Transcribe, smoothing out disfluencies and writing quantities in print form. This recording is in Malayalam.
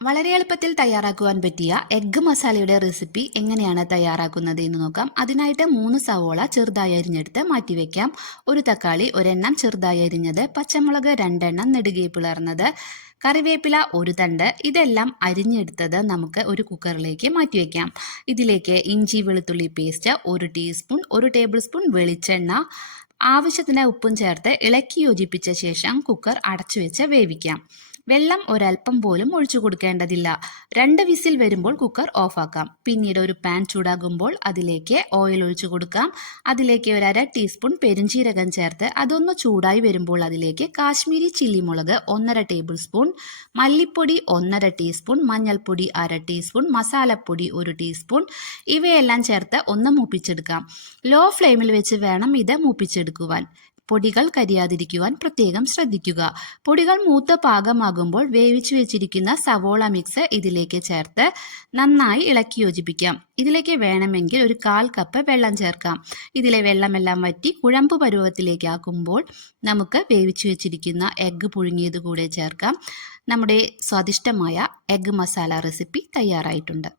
വളരെ എളുപ്പത്തിൽ തയ്യാറാക്കുവാൻ പറ്റിയ എഗ്ഗ് മസാലയുടെ റെസിപ്പി എങ്ങനെയാണ് തയ്യാറാക്കുന്നത് എന്ന് നോക്കാം. അതിനായിട്ട് 3 സവോള ചെറുതായി അരിഞ്ഞെടുത്ത് മാറ്റിവെക്കാം. ഒരു തക്കാളി ഒരെണ്ണം ചെറുതായി അരിഞ്ഞത്, പച്ചമുളക് 2 എണ്ണം നെടുകെ പിളർന്നത്, കറിവേപ്പില 1 തണ്ട്. ഇതെല്ലാം അരിഞ്ഞെടുത്തത് നമുക്ക് ഒരു കുക്കറിലേക്ക് മാറ്റിവെക്കാം. ഇതിലേക്ക് ഇഞ്ചി വെളുത്തുള്ളി പേസ്റ്റ് 1 ടീസ്പൂൺ, 1 ടേബിൾ സ്പൂൺ വെളിച്ചെണ്ണ, ആവശ്യത്തിന് ഉപ്പും ചേർത്ത് ഇളക്കി യോജിപ്പിച്ച ശേഷം കുക്കർ അടച്ചു വെച്ച് വേവിക്കാം. വെള്ളം ഒരൽപ്പം പോലും ഒഴിച്ചു കൊടുക്കേണ്ടതില്ല. 2 വിസിൽ വരുമ്പോൾ കുക്കർ ഓഫാക്കാം. പിന്നീട് ഒരു പാൻ ചൂടാകുമ്പോൾ അതിലേക്ക് ഓയിൽ ഒഴിച്ചു കൊടുക്കാം. അതിലേക്ക് 1/2 ടീസ്പൂൺ പെരുംജീരകം ചേർത്ത് അതൊന്ന് ചൂടായി വരുമ്പോൾ അതിലേക്ക് കാശ്മീരി ചില്ലി മുളക് 1/2 ടേബിൾ സ്പൂൺ, മല്ലിപ്പൊടി 1/2 ടീസ്പൂൺ, മഞ്ഞൾപ്പൊടി 1/2 ടീസ്പൂൺ, മസാലപ്പൊടി 1 ടീസ്പൂൺ ഇവയെല്ലാം ചേർത്ത് ഒന്ന് മൂപ്പിച്ചെടുക്കാം. ലോ ഫ്ലെയിമിൽ വെച്ച് വേണം ഇത് മൂപ്പിച്ചെടുക്കുവാൻ. പൊടികൾ കരിയാതിരിക്കുവാൻ പ്രത്യേകം ശ്രദ്ധിക്കുക. പൊടികൾ മൂത്ത പാകമാകുമ്പോൾ വേവിച്ചു വെച്ചിരിക്കുന്ന സവോള മിക്സ് ഇതിലേക്ക് ചേർത്ത് നന്നായി ഇളക്കി യോജിപ്പിക്കാം. ഇതിലേക്ക് വേണമെങ്കിൽ ഒരു 1/4 കപ്പ് വെള്ളം ചേർക്കാം. ഇതിലെ വെള്ളമെല്ലാം വറ്റി കുഴമ്പ് പരുവത്തിലേക്ക് ആക്കുമ്പോൾ നമുക്ക് വേവിച്ചു വെച്ചിരിക്കുന്ന എഗ്ഗ് പുഴുങ്ങിയത് കൂടെ ചേർക്കാം. നമ്മുടെ സ്വാദിഷ്ടമായ എഗ്ഗ് മസാല റെസിപ്പി തയ്യാറായിട്ടുണ്ട്.